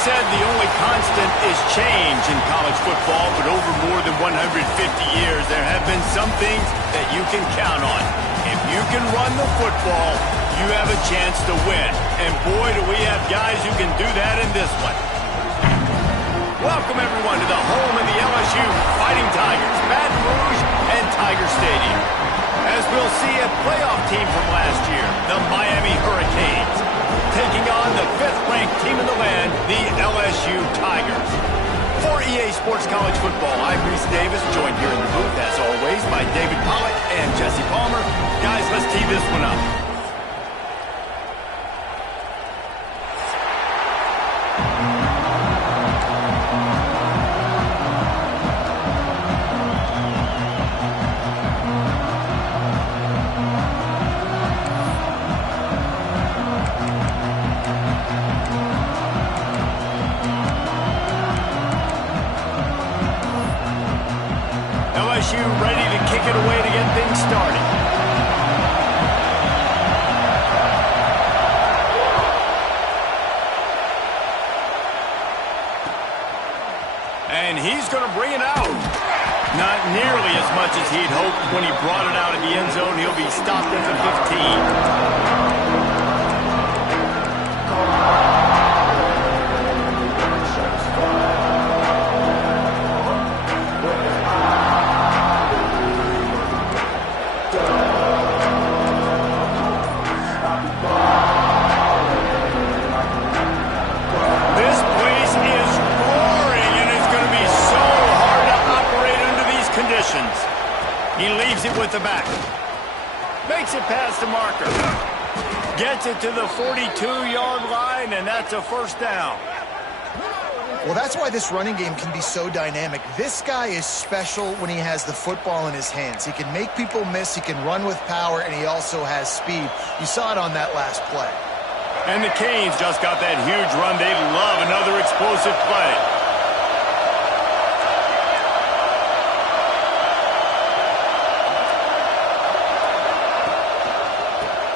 said the only constant is change in college football, but over more than 150 years, there have been some things that you can count on. If you can run the football, you have a chance to win. And boy, do we have guys who can do that in this one. Welcome, everyone, to the home of the LSU Fighting Tigers, Baton Rouge and Tiger Stadium. As we'll see, a playoff team from last year, the Miami Hurricanes, taking on the 5th-ranked team in the land, the LSU Tigers. For EA Sports College Football, I'm Reese Davis, joined here in the booth, as always, by David Pollack and Jesse Palmer. Guys, let's tee this one up. LSU ready to kick it away to get things started. And he's going to bring it out. Not nearly as much as he'd hoped when he brought it out of the end zone. He'll be stopped at the 15. He leaves it with the back. Makes it past the marker. Gets it to the 42-yard line, and that's a first down. Well, that's why this running game can be so dynamic. This guy is special when he has the football in his hands. He can make people miss, he can run with power, and he also has speed. You saw it on that last play. And the Canes just got that huge run. They love another explosive play.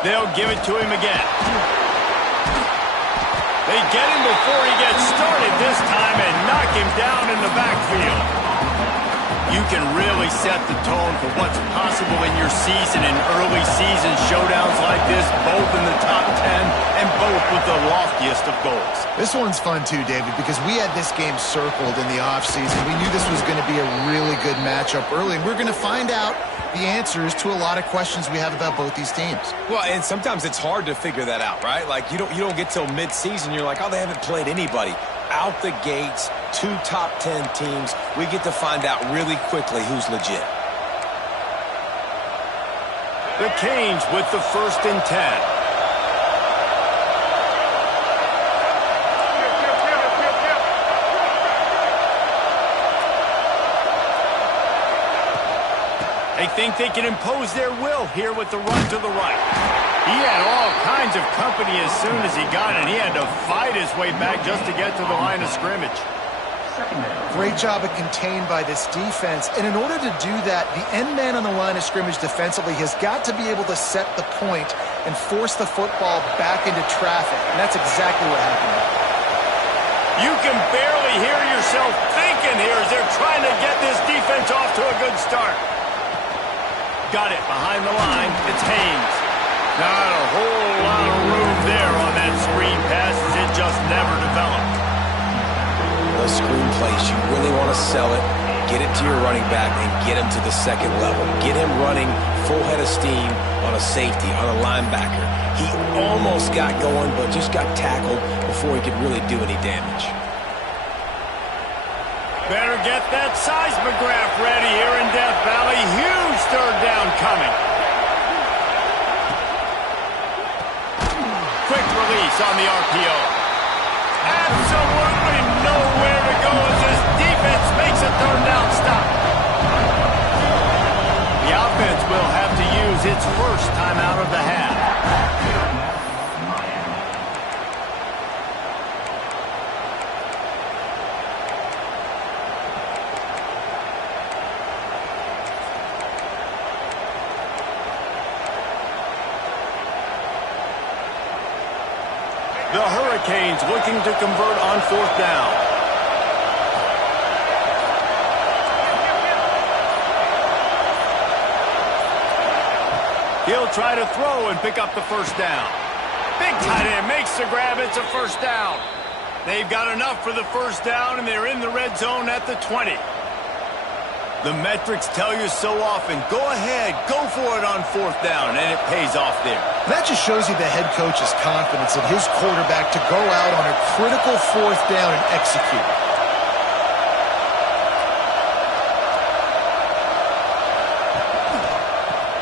They'll give it to him again. They get him before he gets started this time and knock him down in the backfield. You can really set the tone for what's possible in your season in early season showdowns like this, both in the top 10 and both with the loftiest of goals. This one's fun too, David, because we had this game circled in the offseason. We knew this was going to be a really good matchup early, and we're going to find out the answers to a lot of questions we have about both these teams. Well, and sometimes it's hard to figure that out, right? Like, you don't get till mid-season, you're like, oh, they haven't played anybody. Out the gates, 2 top 10 teams, we get to find out really quickly who's legit. The Canes with the 1st and 10. They think they can impose their will here with the run to the right. He had all kinds of company as soon as he got it. He had to fight his way back just to get to the line of scrimmage. Great job of contained by this defense. And in order to do that, the end man on the line of scrimmage defensively has got to be able to set the point and force the football back into traffic. And that's exactly what happened. You can barely hear yourself thinking here as they're trying to get this defense off to a good start. Got it behind the line. It's Haynes. Not a whole lot of room there on that screen pass as it just never developed. The screen plays, you really want to sell it, get it to your running back, and get him to the second level. Get him running full head of steam on a safety, on a linebacker. He almost got going, but just got tackled before he could really do any damage. Better get that seismograph ready here in Death Valley. Huge 3rd down coming. Quick release on the RPO. Absolutely nowhere to go as this defense makes a 3rd down stop. The offense will have to use its first timeout of the half. The Hurricanes looking to convert on 4th down. He'll try to throw and pick up the 1st down. Big tight end makes the grab. It's a 1st down. They've got enough for the 1st down, and they're in the red zone at the 20. The metrics tell you so often, go ahead, go for it on 4th down, and it pays off there. That just shows you the head coach's confidence in his quarterback to go out on a critical 4th down and execute.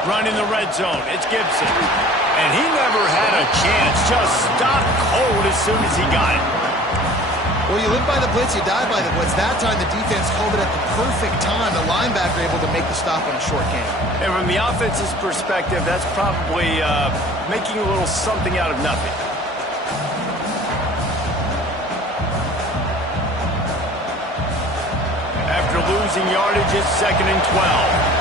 Running the red zone, it's Gibson. And he never had a chance, just stopped cold as soon as he got it. Well, you live by the blitz, you die by the blitz. That time the defense called it at the perfect time. The linebacker able to make the stop on a short game. And from the offense's perspective, that's probably making a little something out of nothing. After losing yardage, it's 2nd and 12.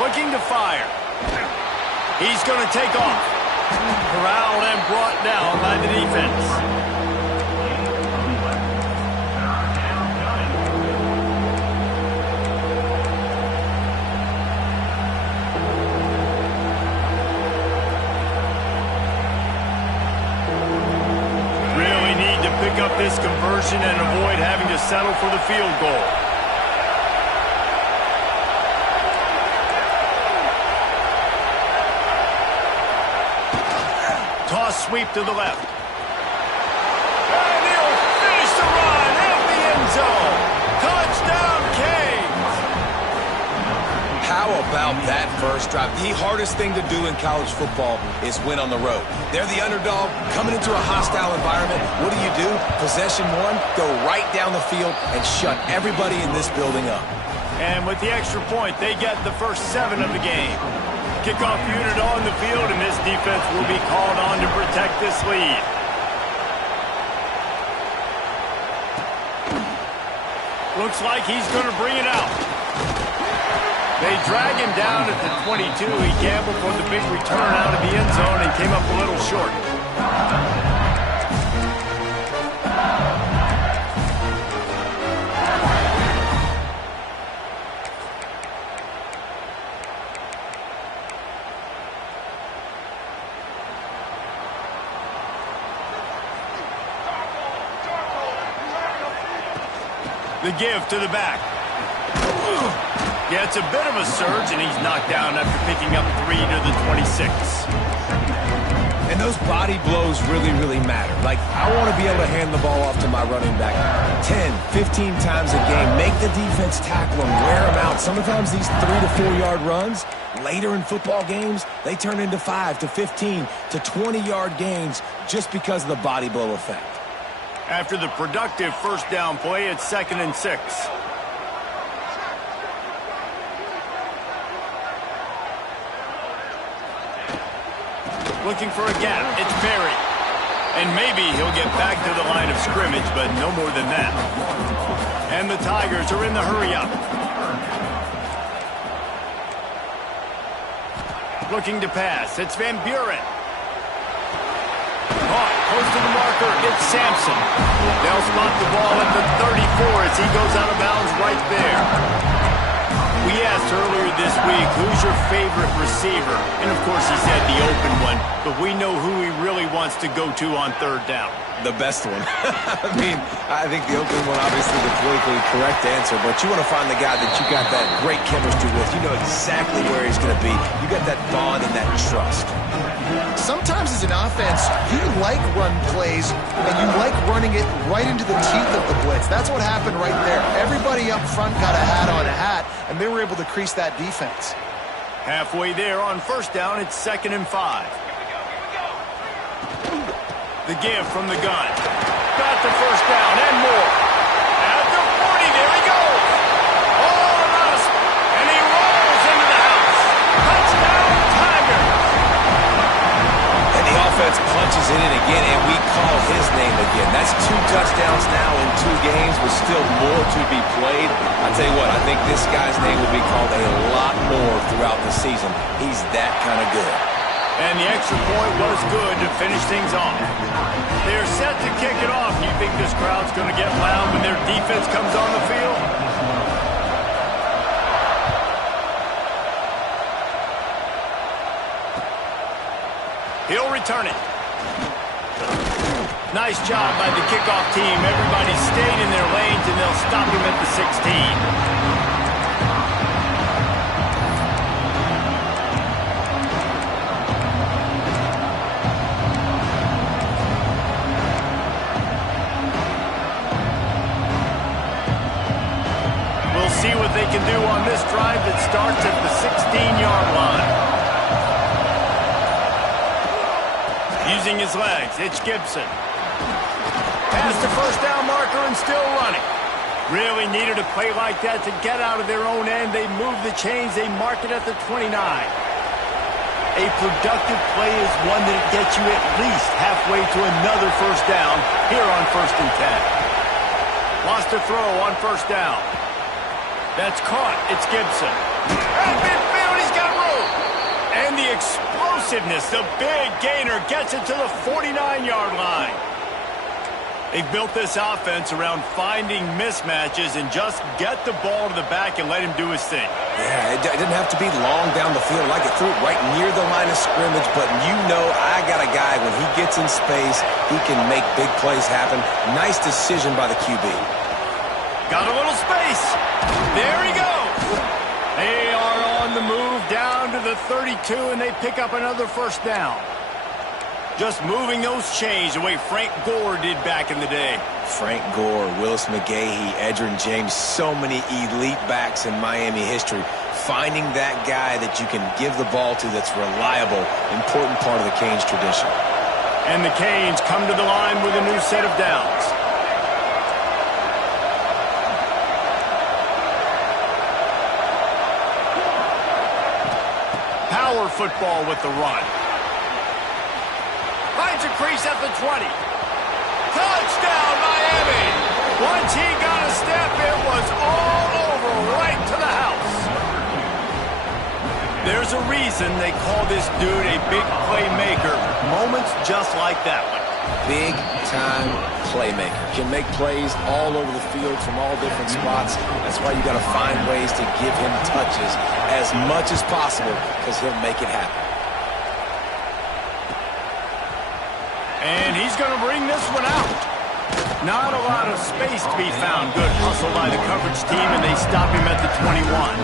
Looking to fire. He's going to take off. Corralled and brought down by the defense. Really need to pick up this conversion and avoid having to settle for the field goal. Toss sweep to the left. And he'll finish the run at the end zone. Touchdown, Canes! How about that first drive? The hardest thing to do in college football is win on the road. They're the underdog coming into a hostile environment. What do? Possession one, go right down the field and shut everybody in this building up. And with the extra point, they get the first 7 of the game. Kickoff unit on the field, and this defense will be called on to protect this lead. Looks like he's going to bring it out. They drag him down at the 22. He gambled for the big return out of the end zone and came up a little short. The give to the back. Yeah, it's a bit of a surge, and he's knocked down after picking up 3 to the 26. And those body blows really, really matter. Like, I want to be able to hand the ball off to my running back 10, 15 times a game. Make the defense tackle him, wear him out. Sometimes these 3 to 4 yard runs, later in football games, they turn into 5 to 15 to 20 yard gains just because of the body blow effect. After the productive first down play, it's 2nd and 6. Looking for a gap. It's Perry. And maybe he'll get back to the line of scrimmage, but no more than that. And the Tigers are in the hurry-up. Looking to pass. It's Van Buren. Caught close to the marker. It's Sampson. They'll spot the ball at the 34 as he goes out of bounds right there. We asked earlier this week, who's your favorite receiver? And, of course, he said the open one, but we know who he really wants to go to on 3rd down. The best one. I think the open one, obviously the politically correct answer, but you want to find the guy that you got that great chemistry with. You know exactly where he's going to be. You got that bond and that trust. Sometimes as an offense, you like run plays, and you like running it right into the teeth of the blitz. That's what happened right there. Everybody up front got a hat on a hat, and they were able to crease that defense. Halfway there on 1st down, it's 2nd and 5. The give from the gun. Got the 1st down and more. At the 40, there he goes. And he rolls into the house. Touchdown, Tigers. And the offense punts punches in it again, and we call his name again. That's 2 touchdowns now in 2 games, with still more to be played. I tell you what, I think this guy's name will be called a lot more throughout the season. He's that kind of good. And the extra point was good to finish things off. They're set to kick it off. Do you think this crowd's going to get loud when their defense comes on the field? He'll return it. Nice job by the kickoff team. Everybody stayed in their lanes, and they'll stop him at the 16. See what they can do on this drive that starts at the 16-yard line. Using his legs, it's Gibson. Past the first down marker and still running. Really needed a play like that to get out of their own end. They move the chains. They mark it at the 29. A productive play is one that gets you at least halfway to another first down here on 1st and 10. Lost a throw on first down. That's caught. It's Gibson. At midfield, he's got room. And the explosiveness, the big gainer, gets it to the 49-yard line. They've built this offense around finding mismatches and just get the ball to the back and let him do his thing. Yeah, it didn't have to be long down the field. I could throw it right near the line of scrimmage, but you know I got a guy, when he gets in space, he can make big plays happen. Nice decision by the QB. Got a little space. There he goes. They are on the move down to the 32, and they pick up another first down. Just moving those chains the way Frank Gore did back in the day. Frank Gore, Willis McGahee, Edgerrin James, so many elite backs in Miami history. Finding that guy that you can give the ball to that's reliable, important part of the Canes tradition. And the Canes come to the line with a new set of downs. Power football with the run. Finds a crease at the 20. Touchdown, Miami! Once he got a step, it was all over, right to the house. There's a reason they call this dude a big playmaker. Moments just like that one. Big-time playmaker. Can make plays all over the field from all different spots. That's why you got to find ways to give him touches as much as possible, because he'll make it happen. And he's going to bring this one out. Not a lot of space to be found. Good hustle by the coverage team, and they stop him at the 21.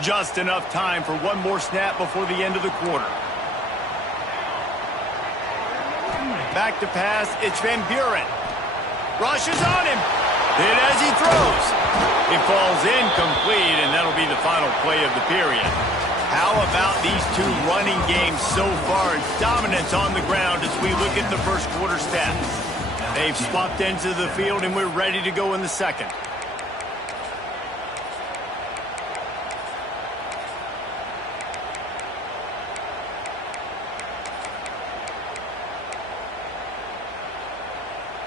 Just enough time for one more snap before the end of the quarter. Back to pass, it's Van Buren. Rushes on him. Hit as he throws. It falls incomplete, and that'll be the final play of the period. How about these two running games so far? Dominance on the ground as we look at the first quarter stats. They've swapped ends of the field, and we're ready to go in the second.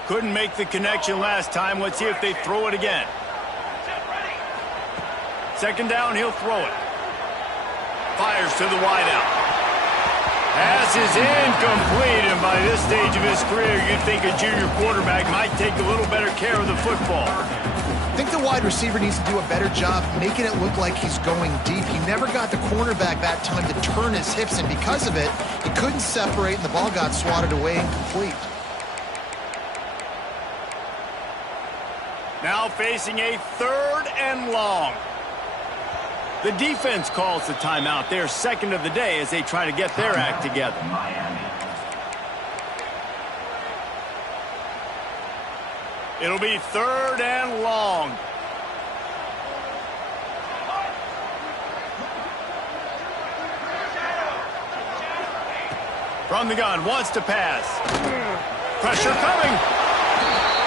Couldn't make the connection last time. Let's see if they throw it again. Second down, he'll throw it. Fires to the wideout. Pass is incomplete, and by this stage of his career, you'd think a junior quarterback might take a little better care of the football. I think the wide receiver needs to do a better job making it look like he's going deep. He never got the cornerback that time to turn his hips, and because of it, he couldn't separate, and the ball got swatted away incomplete. Now facing a 3rd and long. The defense calls the timeout, their second of the day, as they try to get their act together. It'll be 3rd and long. From the gun, wants to pass. Pressure coming.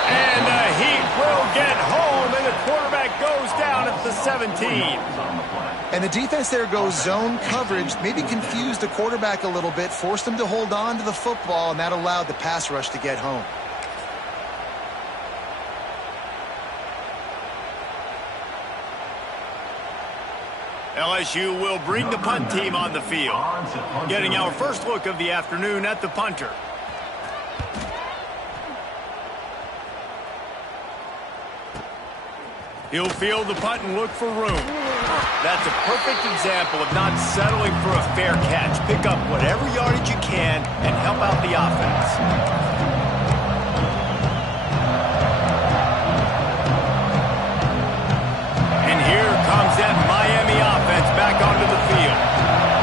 And the Heat will get home, and the quarterback goes down at the 17. And the defense there goes zone coverage, maybe confused the quarterback a little bit, forced him to hold on to the football, and that allowed the pass rush to get home. LSU will bring the punt team on the field. Getting our first look of the afternoon at the punter. He'll field the punt and look for room. That's a perfect example of not settling for a fair catch. Pick up whatever yardage you can and help out the offense. And here comes that Miami offense back onto the field.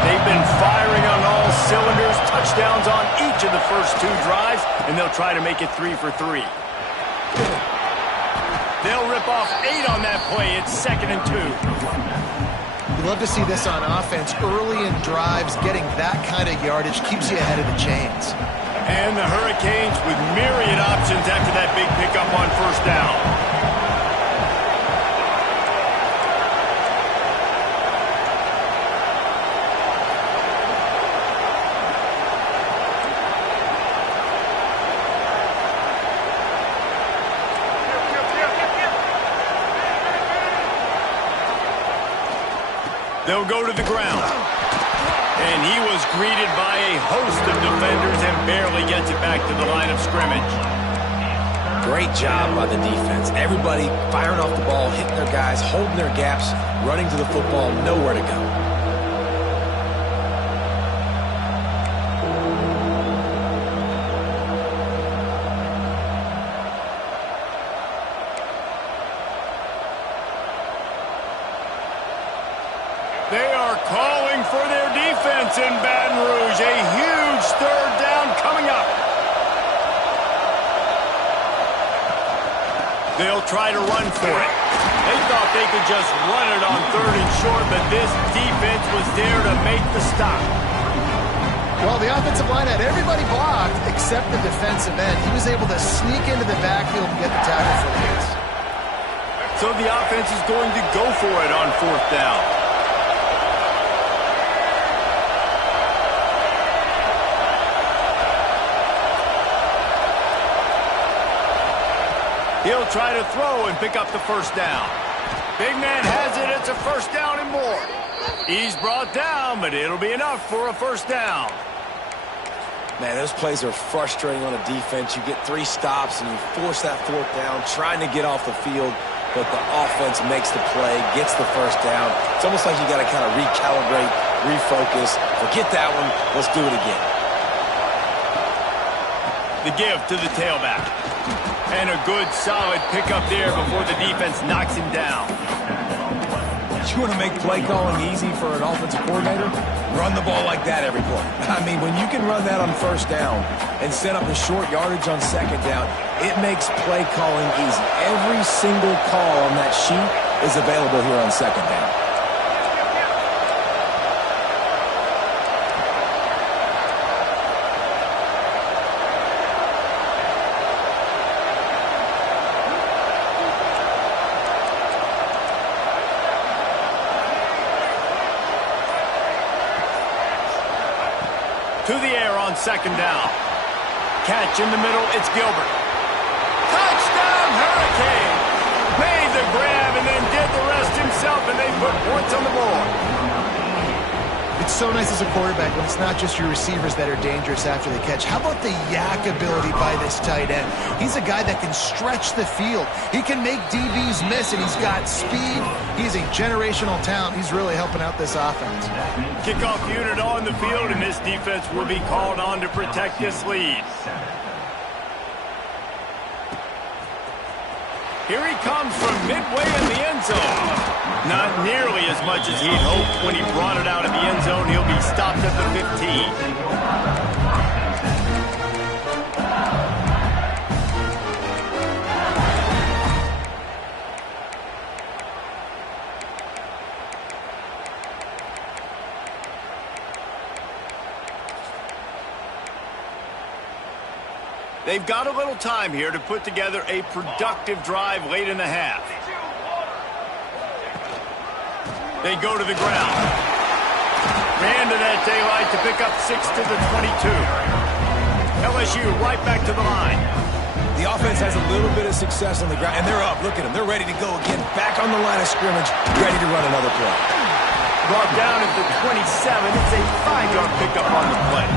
They've been firing on all cylinders, touchdowns on each of the first 2 drives, and they'll try to make it 3 for 3. They'll rip off 8 on that play. It's 2nd and 2. You love to see this on offense. Early in drives, getting that kind of yardage keeps you ahead of the chains. And the Hurricanes with myriad options after that big pickup on first down. They'll go to the ground. And he was greeted by a host of defenders and barely gets it back to the line of scrimmage. Great job by the defense. Everybody firing off the ball, hitting their guys, holding their gaps, running to the football, nowhere to go. They are calling for their defense in Baton Rouge. A huge 3rd down coming up. They'll try to run for it. They thought they could just run it on 3rd and short, but this defense was there to make the stop. Well, the offensive line had everybody blocked except the defensive end. He was able to sneak into the backfield and get the tackle for the Hits. So the offense is going to go for it on 4th down. He'll try to throw and pick up the first down. Big man has it. It's a first down and more. He's brought down, but it'll be enough for a first down. Man, those plays are frustrating on a defense. You get 3 stops and you force that 4th down, trying to get off the field, but the offense makes the play, gets the first down. It's almost like you got to kind of recalibrate, refocus. Forget that one. Let's do it again. The give to the tailback. And a good, solid pickup there before the defense knocks him down. You want to make play calling easy for an offensive coordinator? Run the ball like that every play. I mean, when you can run that on first down and set up a short yardage on second down, it makes play calling easy. Every single call on that sheet is available here on second down. To the air on second down. Catch in the middle, it's Gilbert. Touchdown, Hurricane! Made the grab and then did the rest himself, and they put points on the board. It's so nice as a quarterback when it's not just your receivers that are dangerous after the catch. How about the yak ability by this tight end? He's a guy that can stretch the field. He can make DBs miss, and he's got speed. He's a generational talent. He's really helping out this offense. Kickoff unit on the field, and this defense will be called on to protect this lead. Here he comes from midway in the end zone. Not nearly as much as he'd hoped when he brought it out of the end zone. He'll be stopped at the 15. They've got a little time here to put together a productive drive late in the half. They go to the ground. Ran to that daylight to pick up 6 to the 22. LSU right back to the line. The offense has a little bit of success on the ground, and they're up. Look at them. They're ready to go again. Back on the line of scrimmage, ready to run another play. Brought down at the 27. It's a 5-yard pickup on the play.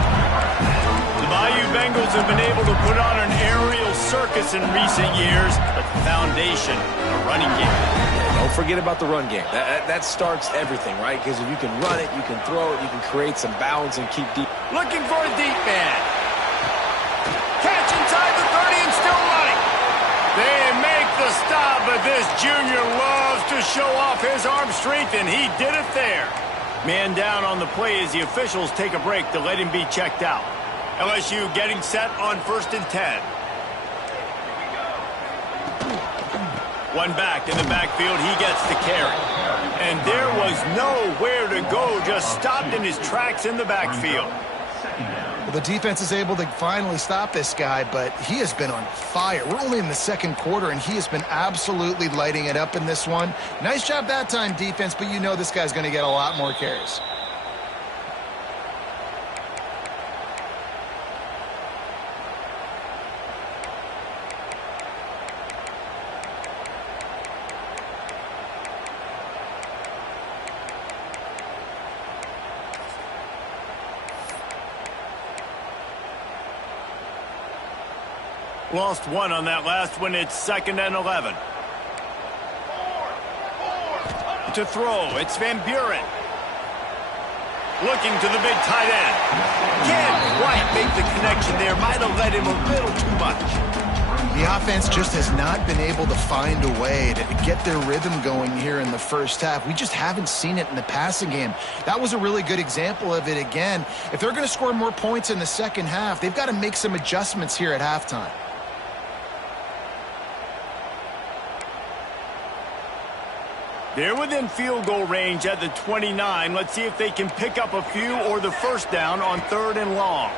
The Bayou Bengals have been able to put on an aerial circus in recent years, but the foundation, a running game. Don't forget about the run game. That starts everything, right? Because if you can run it, you can throw it, you can create some balance and keep deep. Looking for a deep man. Catch inside the 30 and still running. They make the stop, but this junior loves to show off his arm strength, and he did it there. Man down on the play as the officials take a break to let him be checked out. LSU getting set on 1st and 10. One back in the backfield, he gets the carry. And there was nowhere to go, just stopped in his tracks in the backfield. Well, the defense is able to finally stop this guy, but he has been on fire. We're only in the second quarter, and he has been absolutely lighting it up in this one. Nice job that time, defense, but you know this guy's going to get a lot more carries. Lost one on that last one. It's 2nd and 11. To throw, it's Van Buren. Looking to the big tight end. Can't quite make the connection there. Might have led him a little too much. The offense just has not been able to find a way to get their rhythm going here in the first half. We just haven't seen it in the passing game. That was a really good example of it again. If they're going to score more points in the second half, they've got to make some adjustments here at halftime. They're within field goal range at the 29. Let's see if they can pick up a few or the first down on 3rd and long.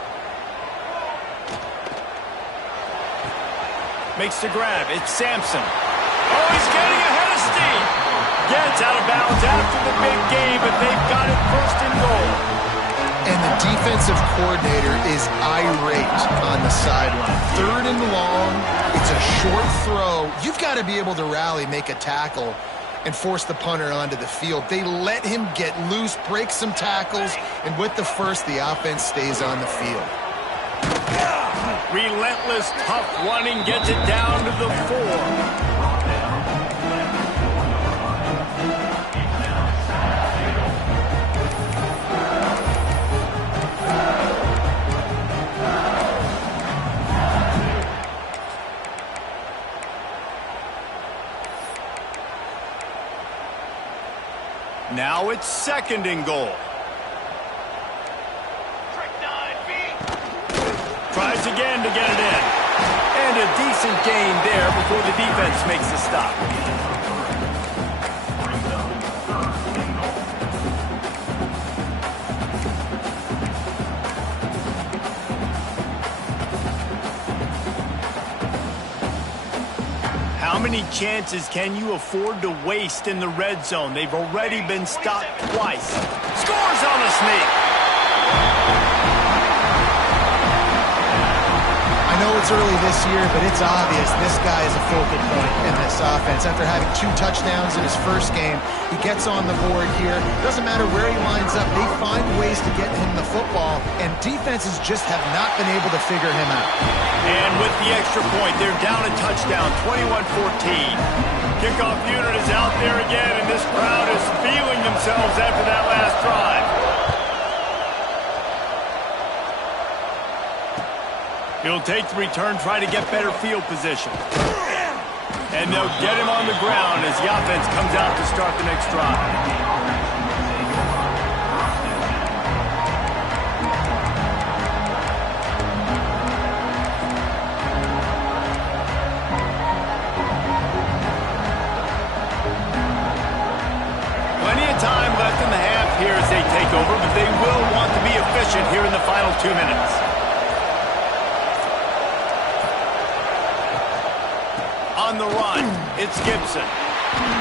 Makes the grab. It's Sampson. Oh, he's getting ahead of steam. Gets out of bounds after the big game, but they've got it 1st and goal. And the defensive coordinator is irate on the sideline. 3rd and long. It's a short throw. You've got to be able to rally, make a tackle, and force the punter onto the field. They let him get loose, break some tackles, and with the first, the offense stays on the field. Relentless, tough running gets it down to the 4. Now it's 2nd and goal. Tries again to get it in. And a decent gain there before the defense makes the stop. How many chances can you afford to waste in the red zone? They've already been stopped twice. Scores on the sneak. I know it's early this year, but it's obvious this guy is a focal point in this offense. After having 2 touchdowns in his first game, he gets on the board here. Doesn't matter where he lines up, they find ways to get him the football, and defenses just have not been able to figure him out. And with the extra point, they're down a touchdown, 21-14. Kickoff unit is out there again, and this crowd is feeling themselves after that last drive. He'll take the return, try to get better field position. And they'll get him on the ground as the offense comes out to start the next drive. Time left in the half here as they take over, but they will want to be efficient here in the final 2 minutes. on the run. It's Gibson.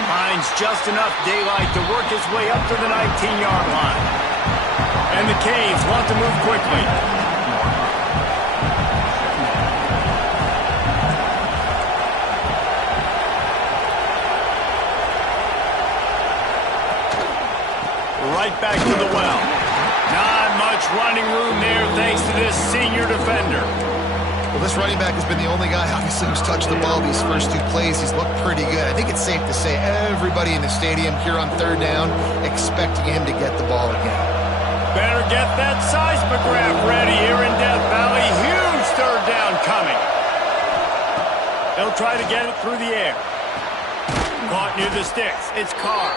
Finds just enough daylight to work his way up to the 19-yard line. And the Canes want to move quickly. Right back to the well. Not much running room there thanks to this senior defender. Well, this running back has been the only guy, obviously, who's touched the ball these first two plays. He's looked pretty good. I think it's safe to say everybody in the stadium here on third down expecting him to get the ball again. Better get that seismograph ready here in Death Valley. Huge third down coming. They'll try to get it through the air. Caught near the sticks. It's Carr.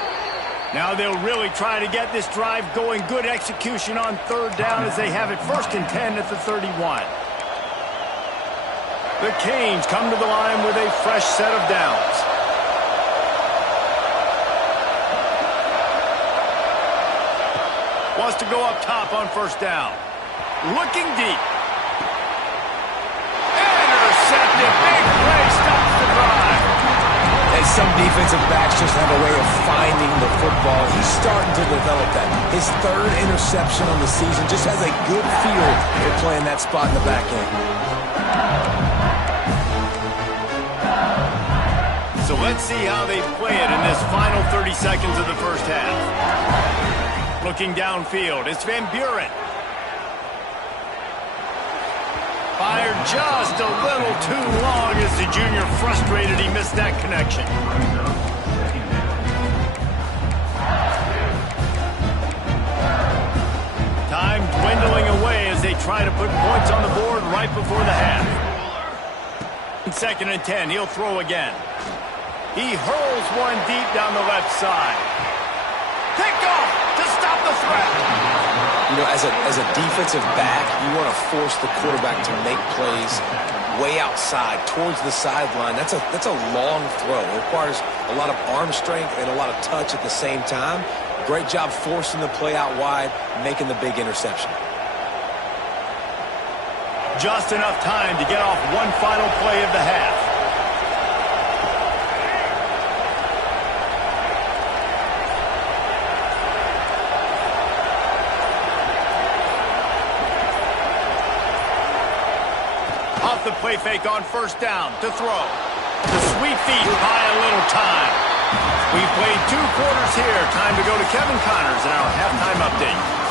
Now they'll really try to get this drive going. Good execution on third down as they have it 1st and 10 at the 31. The Canes come to the line with a fresh set of downs. Wants to go up top on 1st down. Looking deep. Intercepted. Big play stops the drive. And some defensive backs just have a way of finding the football. He's starting to develop that. His 3rd interception on the season, just has a good feel for playing that spot in the back end. So let's see how they play it in this final 30 seconds of the first half. Looking downfield, it's Van Buren. Fired just a little too long as the junior frustrated he missed that connection. Time dwindling away as they try to put points on the board right before the half. 2nd and 10, he'll throw again. He hurls one deep down the left side. Picked off to stop the threat. You know, as a defensive back, you want to force the quarterback to make plays way outside, towards the sideline. That's a long throw. It requires a lot of arm strength and a lot of touch at the same time. Great job forcing the play out wide, making the big interception. Just enough time to get off one final play of the half. Off the play fake on 1st down to throw. The sweet feet buy a little time. We've played 2 quarters here. Time to go to Kevin Connors in our halftime update.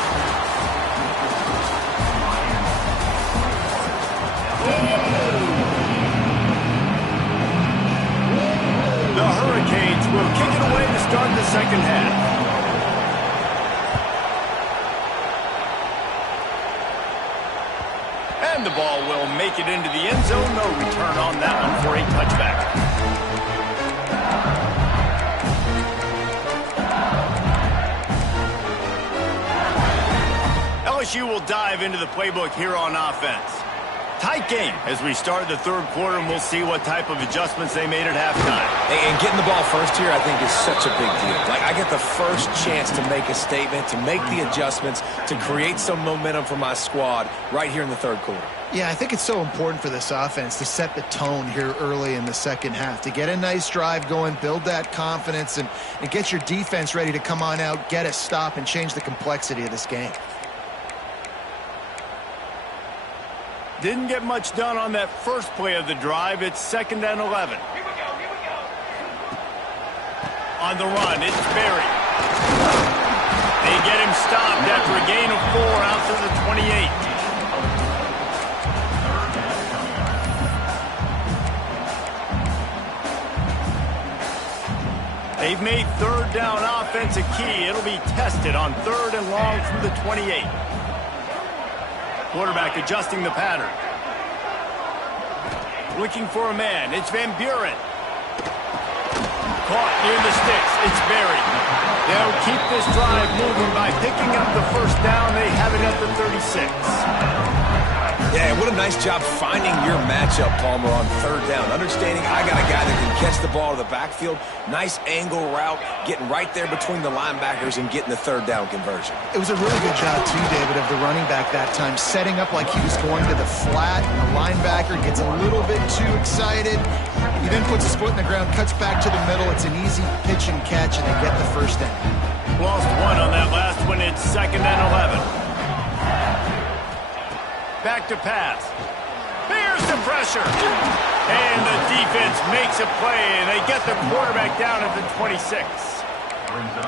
The Hurricanes will kick it away to start the 2nd half. And the ball will make it into the end zone. No return on that one for a touchback. LSU will dive into the playbook here on offense. Tight game as we start the 3rd quarter, and we'll see what type of adjustments they made at halftime. And getting the ball first here, I think, is such a big deal. Like, I get the first chance to make a statement, to make the adjustments, to create some momentum for my squad right here in the 3rd quarter. Yeah, I think it's so important for this offense to set the tone here early in the 2nd half, to get a nice drive going, build that confidence, and get your defense ready to come on out, get a stop, and change the complexity of this game. Didn't get much done on that first play of the drive. It's 2nd and 11. Here we go. On the run, it's Berry. They get him stopped after a gain of 4 out to the 28. They've made 3rd down offense a key. It'll be tested on 3rd and long from the 28. Quarterback adjusting the pattern. Looking for a man. It's Van Buren. Caught near the sticks. It's Berry. They'll keep this drive moving by picking up the 1st down. They have it at the 36. Yeah, what a nice job finding your matchup, Palmer, on third down. Understanding I got a guy that can catch the ball to the backfield. Nice angle route, getting right there between the linebackers and getting the third down conversion. It was a really good job, too, David, of the running back that time, setting up like he was going to the flat. The linebacker gets a little bit too excited. He then puts his foot in the ground, cuts back to the middle. It's an easy pitch and catch, and they get the first down. Lost one on that last one. It's 2nd and 11. Back to pass. There's the pressure. And the defense makes a play, and they get the quarterback down at the 26.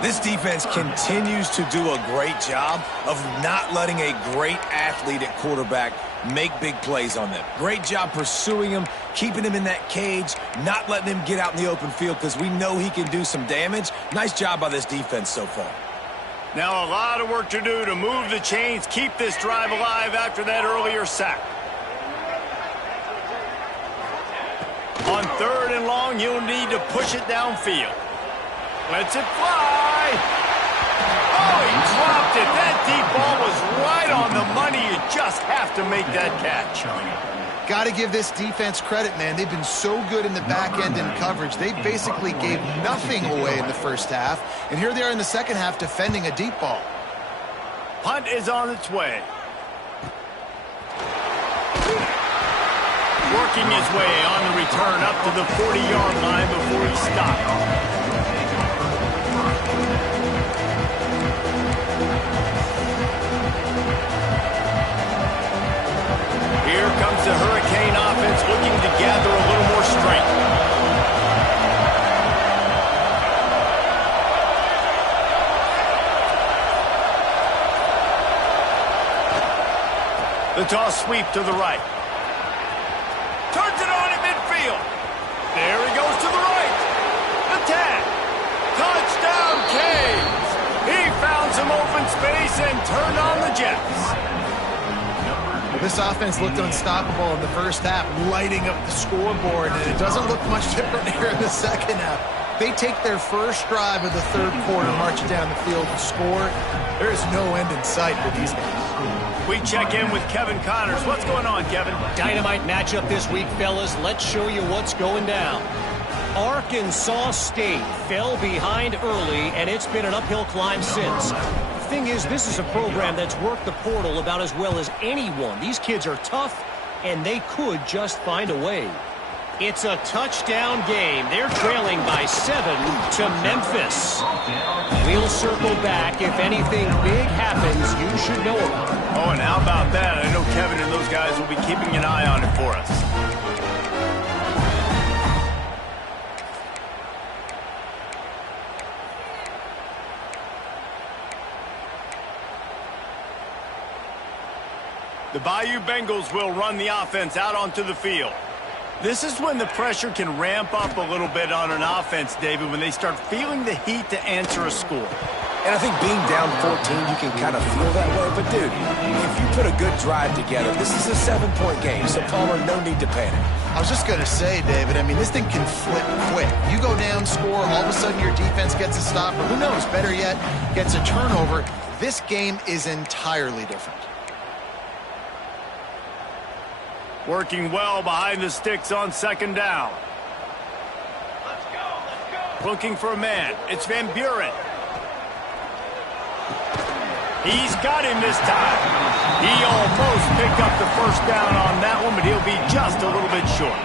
This defense continues to do a great job of not letting a great athlete at quarterback make big plays on them. Great job pursuing him, keeping him in that cage, not letting him get out in the open field because we know he can do some damage. Nice job by this defense so far. Now a lot of work to do to move the chains, keep this drive alive after that earlier sack. On 3rd and long, you'll need to push it downfield. Lets it fly. Oh, he dropped it. That deep ball was right on the money. You just have to make that catch. Got to give this defense credit, man. They've been so good in the back end in coverage. They basically gave nothing away in the first half, and here they are in the second half defending a deep ball. Punt is on its way. Working his way on the return up to the 40-yard line before he stopped. Here comes the Hurricane offense looking to gather a little more strength. The toss sweep to the right. Turns it on at midfield. There he goes to the right. The tag. Touchdown, Canes. He found some open space and turned on the Jets. This offense looked unstoppable in the first half, lighting up the scoreboard, and it doesn't look much different here in the second half. They take their first drive of the third quarter, march it down the field and score. There is no end in sight for these guys. We check in with Kevin Connors. What's going on, Kevin? Dynamite matchup this week, fellas. Let's show you what's going down. Arkansas State fell behind early, and it's been an uphill climb since. Thing is, this is a program that's worked the portal about as well as anyone. These kids are tough, and they could just find a way. It's a touchdown game. They're trailing by 7 to Memphis. We'll circle back. If anything big happens, you should know about it. Oh, and how about that? I know Kevin and those guys will be keeping an eye on it for us. The Bayou Bengals will run the offense out onto the field. This is when the pressure can ramp up a little bit on an offense, David, when they start feeling the heat to answer a score. And I think being down 14, you can kind of feel that way. But, dude, if you put a good drive together, this is a 7-point game, so Palmer, no need to panic. I was just going to say, David, I mean, this thing can flip quick. You go down, score, all of a sudden your defense gets a stop, or who knows, better yet, gets a turnover. This game is entirely different. Working well behind the sticks on 2nd down. Let's go. Looking for a man. It's Van Buren. He's got him this time. He almost picked up the first down on that one, but he'll be just a little bit short.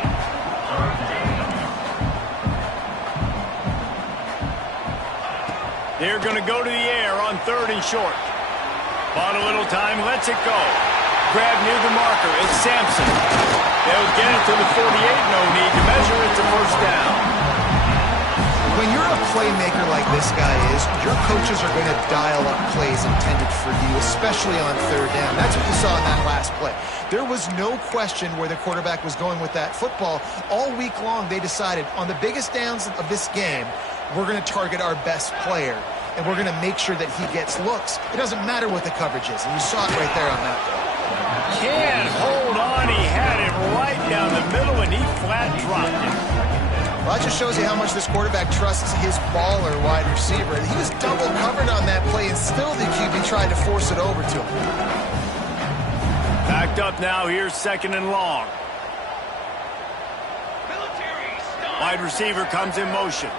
They're going to go to the air on 3rd and short. Bought a little time, lets it go. Grab near the marker. It's Sampson. They'll get it to the 48. No need to measure. It's a first down. When you're a playmaker like this guy is, your coaches are going to dial up plays intended for you, especially on 3rd down. That's what you saw in that last play. There was no question where the quarterback was going with that football. All week long, they decided on the biggest downs of this game, we're going to target our best player, and we're going to make sure that he gets looks. It doesn't matter what the coverage is, and you saw it right there on that play. Can't hold on. He had it right down the middle, and he flat dropped it. Well, that just shows you how much this quarterback trusts his baller wide receiver. He was double covered on that play, and still the QB tried to force it over to him. Back locked up now. Here's 2nd and long. Wide receiver comes in motion.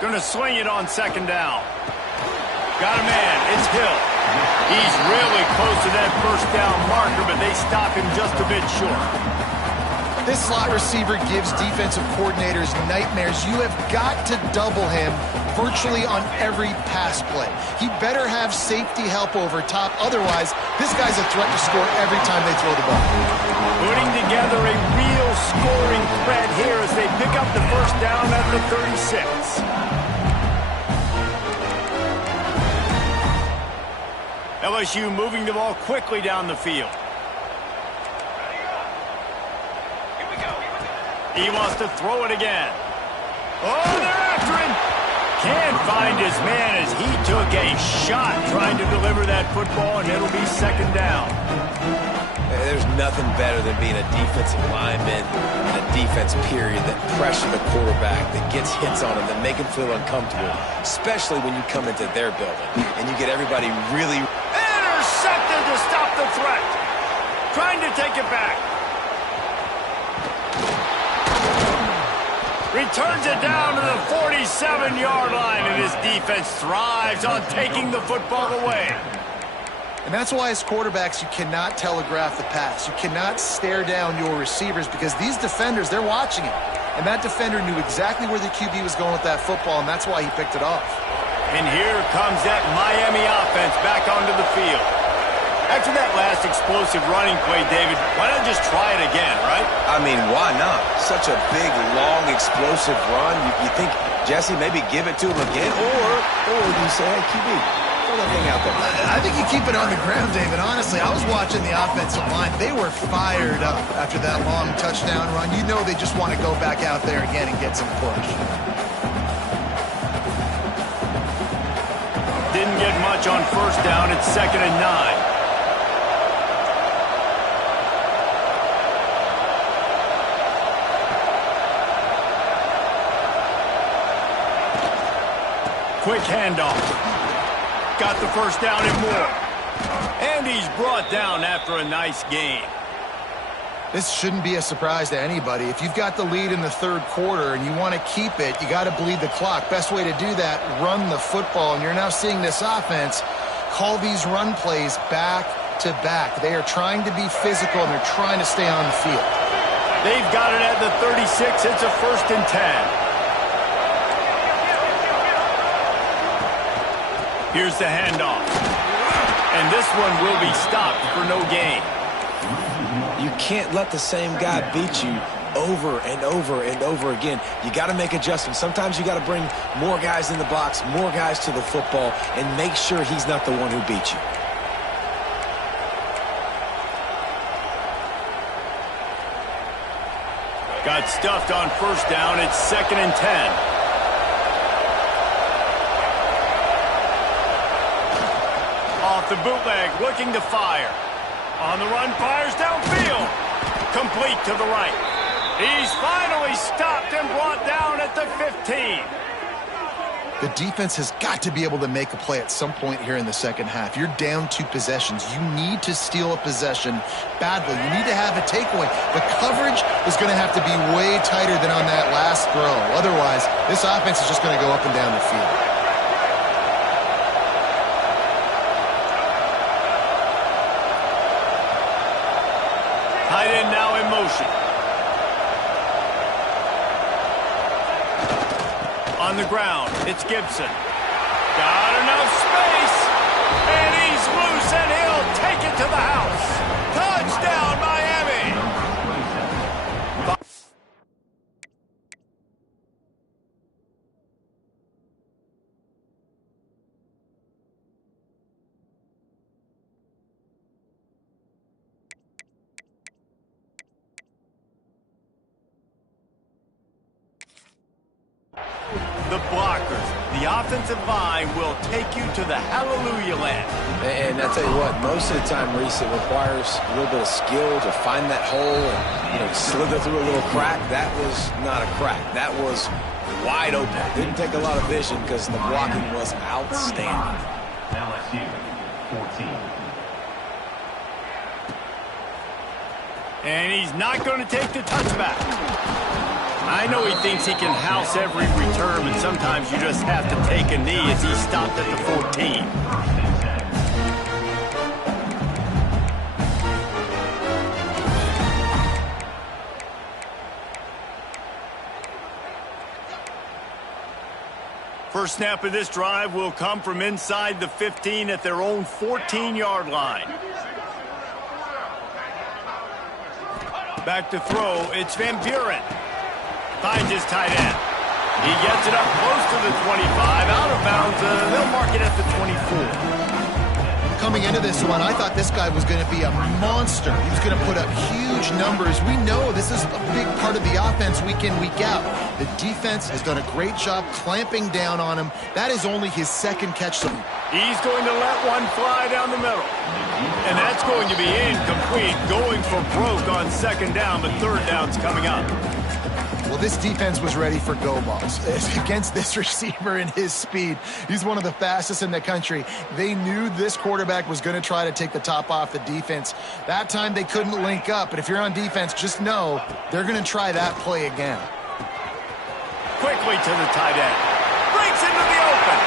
Going to swing it on 2nd down. Got a man. It's Hill. He's really close to that 1st down marker, but they stop him just a bit short. This slot receiver gives defensive coordinators nightmares. You have got to double him virtually on every pass play. He better have safety help over top. Otherwise, this guy's a threat to score every time they throw the ball. Putting together a real scoring threat here as they pick up the 1st down at the 36. LSU moving the ball quickly down the field. He wants to throw it again. Oh, they're after him. Can't find his man as he took a shot trying to deliver that football, and it'll be 2nd down. There's nothing better than being a defensive lineman in a defense period that pressure the quarterback, that gets hits on him, that make him feel uncomfortable, especially when you come into their building and you get everybody really... Intercepted to stop the threat. Trying to take it back. Returns it down to the 47-yard line, and his defense thrives on taking the football away. And that's why as quarterbacks, you cannot telegraph the pass. You cannot stare down your receivers because these defenders, they're watching it. And that defender knew exactly where the QB was going with that football, and that's why he picked it off. And here comes that Miami offense back onto the field. After that last explosive running play, David, why not just try it again, right? I mean, why not? Such a big, long, explosive run. You think, Jesse, maybe give it to him again? Or you say, hey, QB, throw that thing out there. I think you keep it on the ground, David. Honestly, I was watching the offensive line. They were fired up after that long touchdown run. You know they just want to go back out there again and get some push. Didn't get much on 1st down. It's 2nd and 9. Quick handoff. Got the 1st down and more. And he's brought down after a nice gain. This shouldn't be a surprise to anybody. If you've got the lead in the 3rd quarter and you want to keep it, you got to bleed the clock. Best way to do that, run the football. And you're now seeing this offense call these run plays back to back. They are trying to be physical and they're trying to stay on the field. They've got it at the 36. It's a 1st and 10. Here's the handoff. And this one will be stopped for no gain. You can't let the same guy beat you over and over and over again. You got to make adjustments. Sometimes you got to bring more guys in the box, more guys to the football, and make sure he's not the one who beat you. Got stuffed on 1st down. It's 2nd and 10. Off the bootleg, looking to fire. On the run, fires downfield. Complete to the right. He's finally stopped and brought down at the 15. The defense has got to be able to make a play at some point here in the 2nd half. You're down 2 possessions. You need to steal a possession badly. You need to have a takeaway. The coverage is going to have to be way tighter than on that last throw. Otherwise, this offense is just going to go up and down the field. Tight end now in motion. On the ground, it's Gibson. Got enough space. And he's loose, and he'll take it to the house. Touchdown, Miami. The blockers, the offensive line will take you to the hallelujah land. And I tell you what, most of the time, Reese, it requires a little bit of skill to find that hole and, slither through a little crack. That was not a crack. That was wide open. Didn't take a lot of vision because the blocking was outstanding. LSU 14. And he's not going to take the touchback. I know he thinks he can house every return, but sometimes you just have to take a knee as he stopped at the 14. First snap of this drive will come from inside the 15 at their own 14-yard line. Back to throw, it's Van Buren. Finds his tight end. He gets it up close to the 25, out of bounds. They'll mark it at the 24. Coming into this one, I thought this guy was going to be a monster. He was going to put up huge numbers. We know this is a big part of the offense week in, week out. The defense has done a great job clamping down on him. That is only his second catch. He's going to let one fly down the middle. And that's going to be incomplete, going for broke on second down, but third down's coming up. Well, this defense was ready for go balls against this receiver and his speed. He's one of the fastest in the country. They knew this quarterback was going to try to take the top off the defense. That time they couldn't link up, but if you're on defense, just know they're going to try that play again. Quickly to the tight end. Breaks into the open.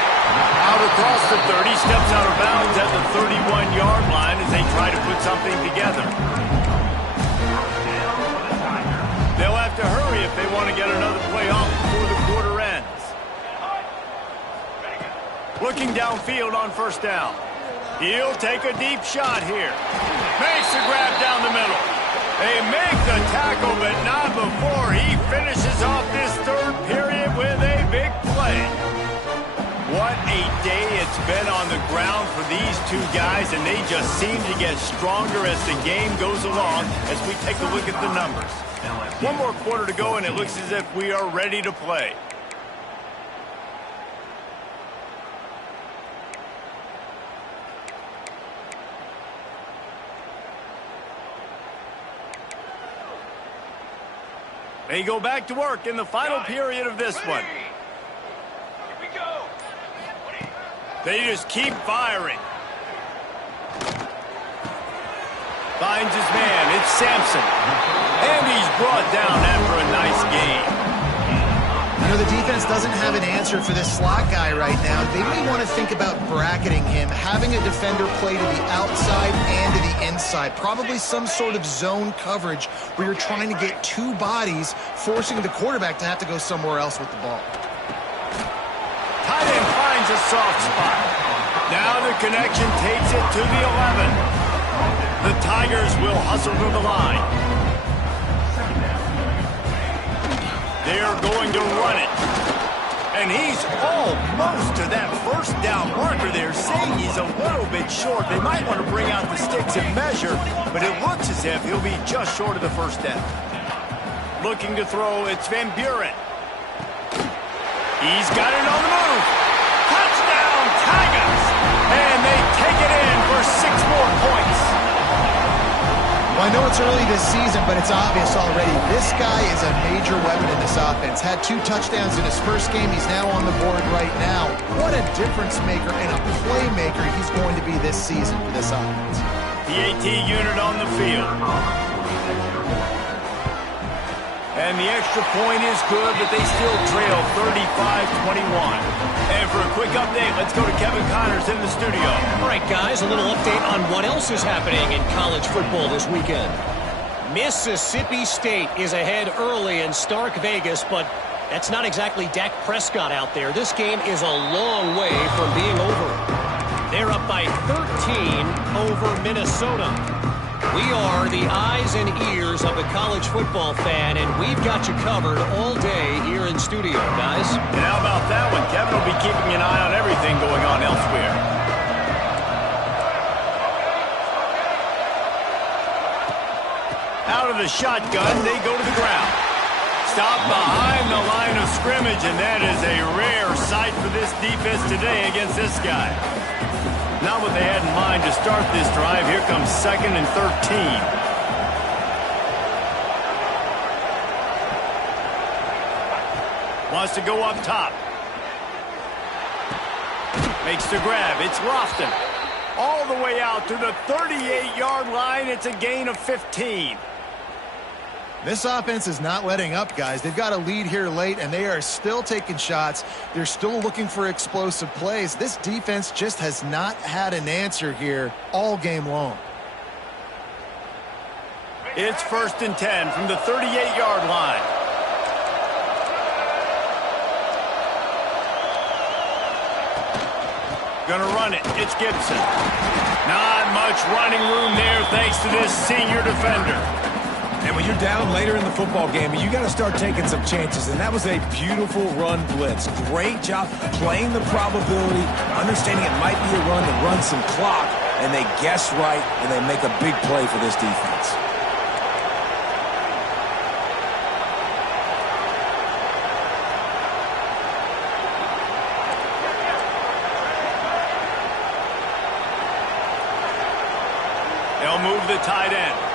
Out across the 30, steps out of bounds at the 31-yard line as they try to put something together. They'll have to hurry if they want to get another play off before the quarter ends. Looking downfield on first down. He'll take a deep shot here. Makes the grab down the middle. They make the tackle, but not before he finishes off this third period with a big play. What a day it's been on the ground for these two guys, and they just seem to get stronger as the game goes along as we take a look at the numbers. One more quarter to go, and it looks as if we are ready to play. They go back to work in the final period of this one. They just keep firing. Finds his man. It's Sampson. And he's brought down after a nice game. You know, the defense doesn't have an answer for this slot guy right now. They may want to think about bracketing him, having a defender play to the outside and to the inside. Probably some sort of zone coverage where you're trying to get two bodies, forcing the quarterback to have to go somewhere else with the ball. Tight end finds a soft spot. Now the connection takes it to the 11. The Tigers will hustle to the line. They're going to run it. And he's almost to that first down marker there, saying he's a little bit short. They might want to bring out the sticks and measure, but it looks as if he'll be just short of the first down. Looking to throw, it's Van Buren. He's got it on the move. Touchdown, Tigers! And they take it in for 6 more points. Well, I know it's early this season, but it's obvious already. This guy is a major weapon in this offense. Had 2 touchdowns in his first game. He's now on the board right now. What a difference maker and a playmaker he's going to be this season for this offense. PAT unit on the field. And the extra point is good, but they still trail 35-21. And for a quick update, let's go to Kevin Connors in the studio. All right, guys, a little update on what else is happening in college football this weekend. Mississippi State is ahead early in Stark Vegas, but that's not exactly Dak Prescott out there. This game is a long way from being over. They're up by 13 over Minnesota. We are the eyes and ears of the college football fan, and we've got you covered all day here in studio, guys. And how about that one? Kevin will be keeping an eye on everything going on elsewhere. Out of the shotgun, they go to the ground. Stop behind the line of scrimmage, and that is a rare sight for this defense today against this guy. Not what they had in mind to start this drive. Here comes 2nd and 13. Wants to go up top. Makes the grab. It's Lofton. All the way out to the 38-yard line. It's a gain of 15. This offense is not letting up, guys. They've got a lead here late, and they are still taking shots. They're still looking for explosive plays. This defense just has not had an answer here all game long. It's 1st and 10 from the 38-yard line. Gonna run it. It's Gibson. Not much running room there thanks to this senior defender. And when you're down later in the football game, you got to start taking some chances. And that was a beautiful run blitz. Great job playing the probability, understanding it might be a run to run some clock, and they guess right, and they make a big play for this defense. They'll move the tight end.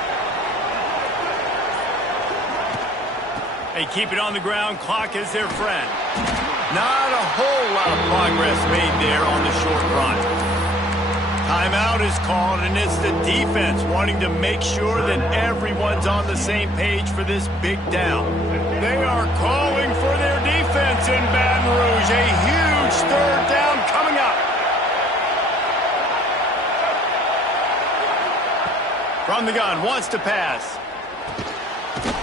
They keep it on the ground. Clock is their friend. Not a whole lot of progress made there on the short run. Timeout is called, and it's the defense wanting to make sure that everyone's on the same page for this big down. They are calling for their defense in Baton Rouge. A huge 3rd down coming up. From the gun, wants to pass.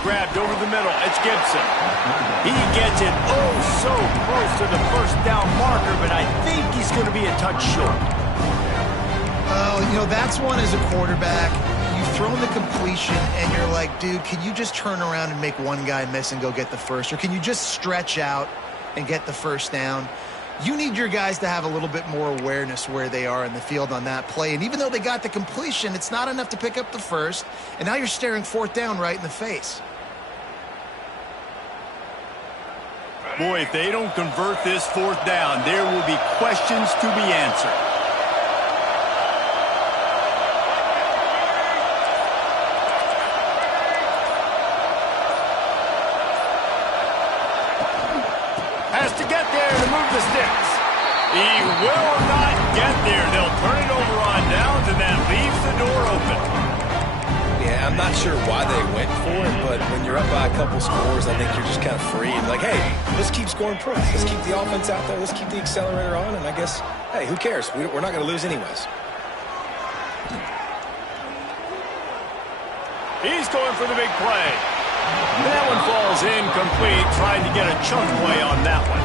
Grabbed over the middle. It's Gibson. He gets it so close to the 1st down marker, but I think he's going to be a touch short. Oh, that's one as a quarterback. You've thrown the completion, and you're like, dude, can you just turn around and make one guy miss and go get the first? Or can you just stretch out and get the 1st down? You need your guys to have a little bit more awareness where they are in the field on that play. And even though they got the completion, it's not enough to pick up the 1st. And now you're staring 4th down right in the face. Boy, if they don't convert this 4th down, there will be questions to be answered. Has to get there to move the sticks. He will not get there. They'll turn it over on downs, and that leaves the door open. Yeah, I'm not sure why they went for it, but when you're up by a couple scores, I think you're just kind of free and like, hey, let's keep scoring points. Let's keep the offense out there. Let's keep the accelerator on, and I guess, hey, who cares? We're not going to lose anyways. He's going for the big play. That one falls incomplete, trying to get a chunk play on that one.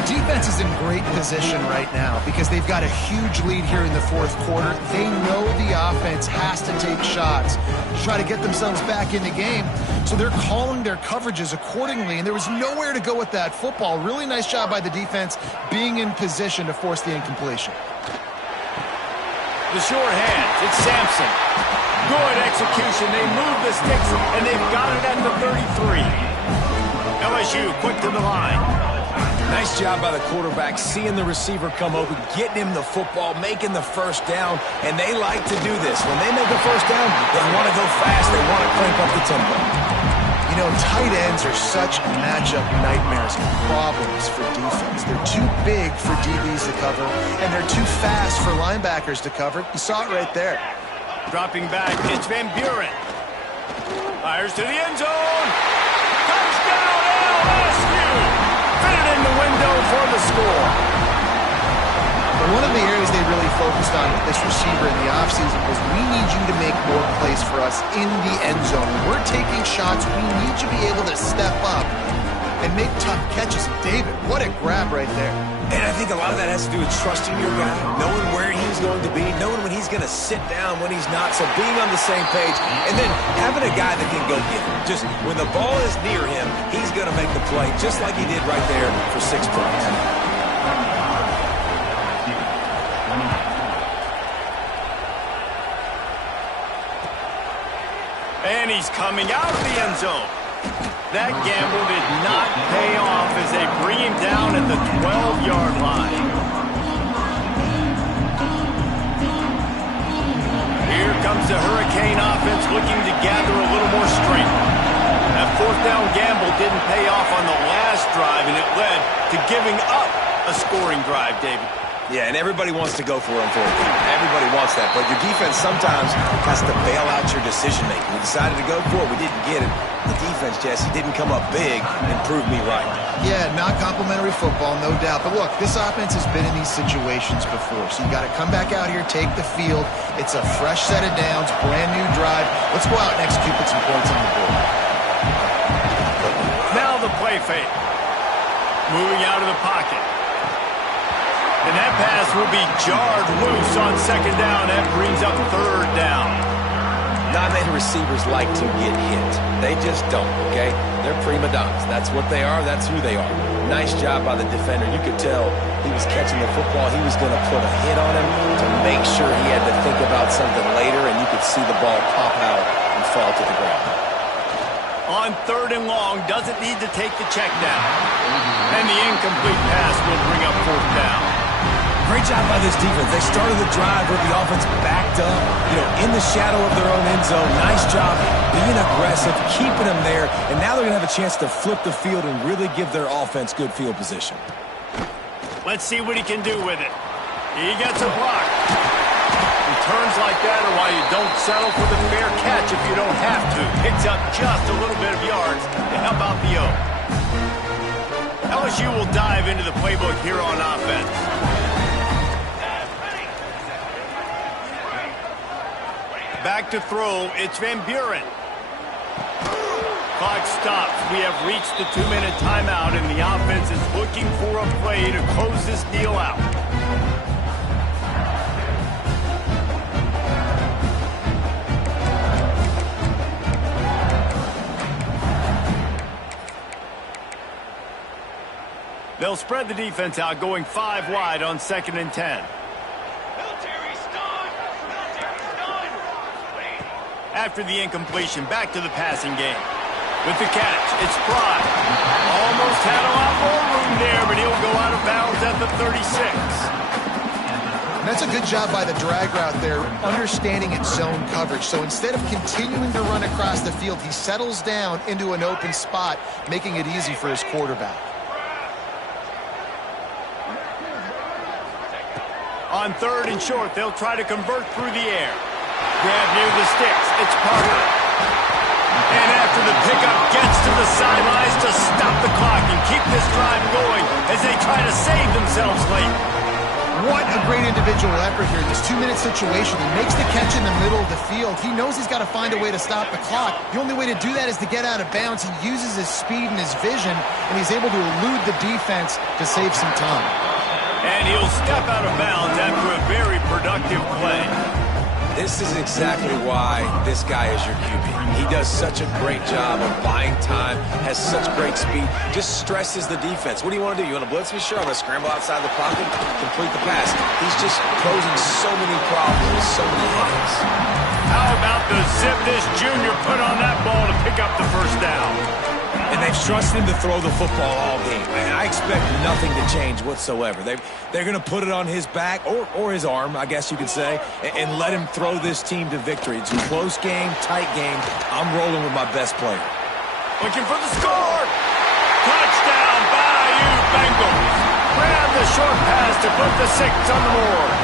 The defense is in great position right now because they've got a huge lead here in the 4th quarter. They know the offense has to take shots to try to get themselves back in the game. So they're calling their coverages accordingly, and there was nowhere to go with that football. Really nice job by the defense being in position to force the incompletion. The short hands, it's Sampson. Good execution. They move the sticks, and they've got it at the 33. LSU quick to the line. Nice job by the quarterback, seeing the receiver come open, getting him the football, making the 1st down, and they like to do this. When they make a 1st down, they want to go fast. They want to crank up the tempo. Tight ends are such matchup nightmares and problems for defense. They're too big for DBs to cover, and they're too fast for linebackers to cover. You saw it right there. Dropping back, it's Van Buren. Fires to the end zone. Touchdown, LSU! Fit it in the window for the score. One of the areas they really focused on with this receiver in the offseason was we need you to make more plays for us in the end zone. When we're taking shots, we need you to be able to step up and make tough catches. David, what a grab right there. And I think a lot of that has to do with trusting your guy, knowing where he's going to be, knowing when he's going to sit down, when he's not, so being on the same page, and then having a guy that can go get him. Just when the ball is near him, he's going to make the play, just like he did right there for 6 points. And he's coming out of the end zone. That gamble did not pay off as they bring him down at the 12-yard line. Here comes the Hurricane offense looking to gather a little more strength. That 4th down gamble didn't pay off on the last drive, and it led to giving up a scoring drive, David. Yeah, and everybody wants to go for it on fourth down. Everybody wants that, but your defense sometimes has to bail out your decision-making. We decided to go for it. We didn't get it. The defense, Jesse, didn't come up big and prove me right. Yeah, not complimentary football, no doubt. But look, this offense has been in these situations before, so you got to come back out here, take the field. It's a fresh set of downs, brand new drive. Let's go out and execute with some points on the board. Now the play fake. Moving out of the pocket. And that pass will be jarred loose on second down. That brings up third down. Not many receivers like to get hit. They just don't, okay? They're prima donnas. That's what they are. That's who they are. Nice job by the defender. You could tell he was catching the football. He was going to put a hit on him to make sure he had to think about something later, and you could see the ball pop out and fall to the ground. On third and long, doesn't need to take the check down. And the incomplete pass will bring up fourth down. Great job by this defense. They started the drive with the offense backed up, in the shadow of their own end zone. Nice job being aggressive, keeping them there, and now they're going to have a chance to flip the field and really give their offense good field position. Let's see what he can do with it. He gets a block. Returns like that are why you don't settle for the fair catch if you don't have to. Picks up just a little bit of yards to help out the O. LSU will dive into the playbook here on offense. Back to throw, it's Van Buren. Clock stops. We have reached the 2-minute timeout, and the offense is looking for a play to close this deal out. They'll spread the defense out, going 5 wide on 2nd and 10. After the incompletion, back to the passing game. With the catch, it's Fry. Almost had a lot more room there, but he'll go out of bounds at the 36. And that's a good job by the drag route there, understanding its zone coverage. So instead of continuing to run across the field, he settles down into an open spot, making it easy for his quarterback. On 3rd and short, they'll try to convert through the air. Grab near the sticks. It's Parker. And after the pickup, gets to the sidelines to stop the clock and keep this drive going as they try to save themselves late. What a great individual effort here. This 2-minute situation. He makes the catch in the middle of the field. He knows he's got to find a way to stop the clock. The only way to do that is to get out of bounds. He uses his speed and his vision, and he's able to elude the defense to save some time. And he'll step out of bounds after a very productive play. This is exactly why this guy is your QB. He does such a great job of buying time, has such great speed, just stresses the defense. What do you want to do? You want to blitz me? Sure, I'm going to scramble outside the pocket, complete the pass. He's just posing so many problems, so many headaches. How about the zip this junior put on that ball to pick up the first down? And they've trusted him to throw the football all game. And I expect nothing to change whatsoever. They're going to put it on his back, or his arm, I guess you could say, and let him throw this team to victory. It's a close game, tight game. I'm rolling with my best player. Looking for the score. Touchdown, Bayou Bengals. Grab the short pass to put the 6 on the board.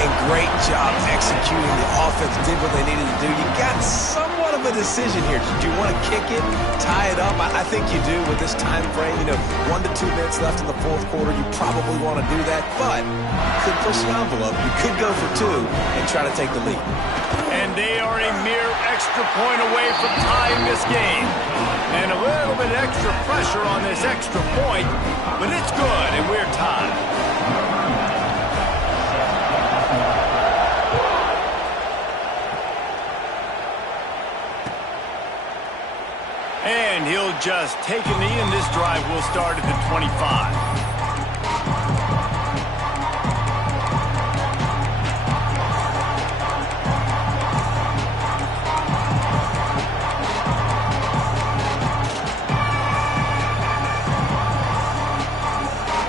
And great job executing. The offense did what they needed to do. You got somewhat of a decision here. Do you want to kick it, tie it up? I think you do with this time frame. 1 to 2 minutes left in the fourth quarter. You probably want to do that, but you could push the envelope. You could go for 2 and try to take the lead. And they are a mere extra point away from tying this game. And a little bit extra pressure on this extra point, but it's good, and we're tied. And he'll just take a knee, and this drive will start at the 25.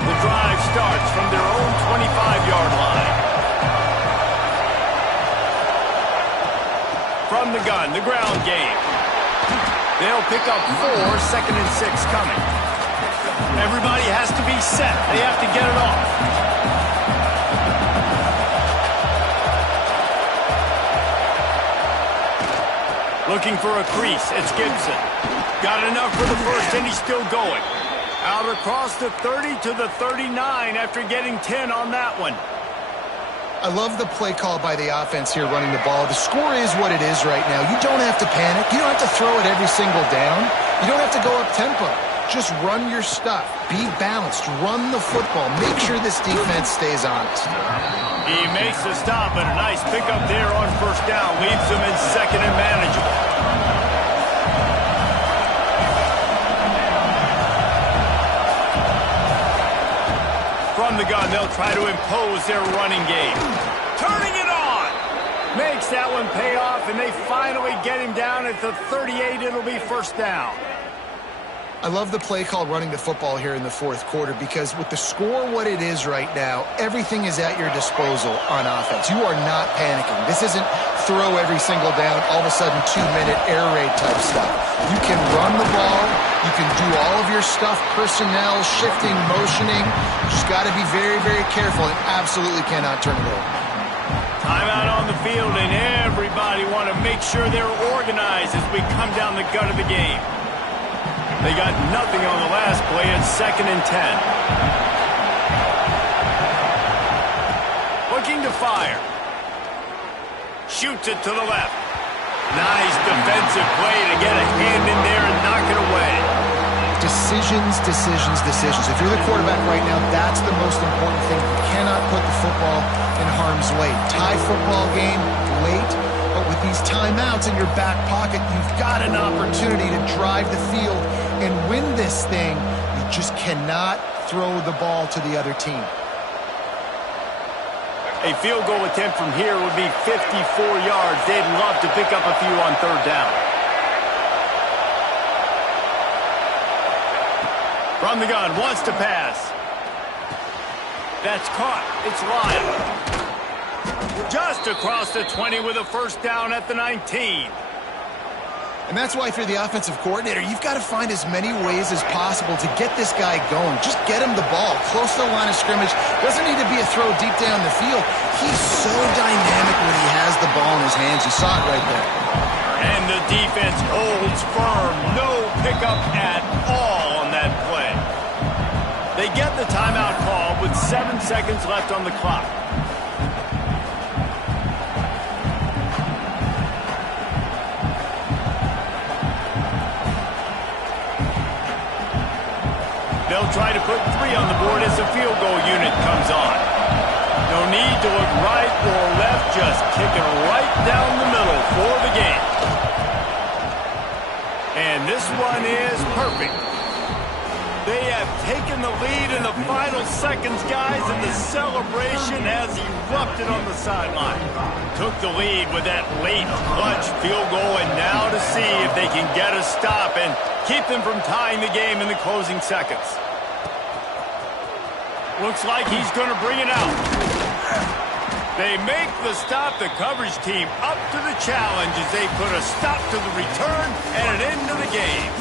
The drive starts from their own 25-yard line. From the gun, the ground game. They'll pick up 4, 2nd and 6 coming. Everybody has to be set. They have to get it off. Looking for a crease. It's Gibson. Got enough for the first, and he's still going. Out across the 30 to the 39 after getting 10 on that one. I love the play call by the offense here running the ball. The score is what it is right now. You don't have to panic. You don't have to throw it every single down. You don't have to go up tempo. Just run your stuff. Be balanced. Run the football. Make sure this defense stays honest. He makes the stop, and a nice pickup there on first down. Leaves them in second and manageable. From the gun, they'll try to impose their running game. Turning it on! Makes that one pay off, and they finally get him down at the 38. It'll be first down. I love the play call running the football here in the fourth quarter because with the score what it is right now, everything is at your disposal on offense. You are not panicking. This isn't throw every single down, all of a sudden 2-minute air raid type stuff. You can run the ball. You can do all of your stuff, personnel, shifting, motioning. You just got to be very, very careful and absolutely cannot turn it over. Timeout on the field, and everybody want to make sure they're organized as we come down the gut of the game. They got nothing on the last play. It's second and 10. Looking to fire. Shoots it to the left. Nice defensive play to get a hand in there and knock it away. Decisions, decisions, decisions. If you're the quarterback right now, that's the most important thing. You cannot put the football in harm's way. Tie football game late, but with these timeouts in your back pocket, you've got an opportunity to drive the field and win this thing. You just cannot throw the ball to the other team. A field goal attempt from here would be 54 yards. They'd love to pick up a few on third down. From the gun, wants to pass. That's caught. It's Lyle. Just across the 20 with a first down at the 19. And that's why if you're the offensive coordinator, you've got to find as many ways as possible to get this guy going. Just get him the ball close to the line of scrimmage. Doesn't need to be a throw deep down the field. He's so dynamic when he has the ball in his hands. You saw it right there. And the defense holds firm. No pickup at all on that play. They get the timeout call with 7 seconds left on the clock. They'll try to put 3 on the board as the field goal unit comes on. No need to look right or left, just kick it right down the middle for the game. And this one is perfect. They have taken the lead in the final seconds, guys, and the celebration has erupted on the sideline. Took the lead with that late clutch field goal, and now to see if they can get a stop and keep them from tying the game in the closing seconds. Looks like he's going to bring it out. They make the stop. The coverage team up to the challenge as they put a stop to the return and an end to the game.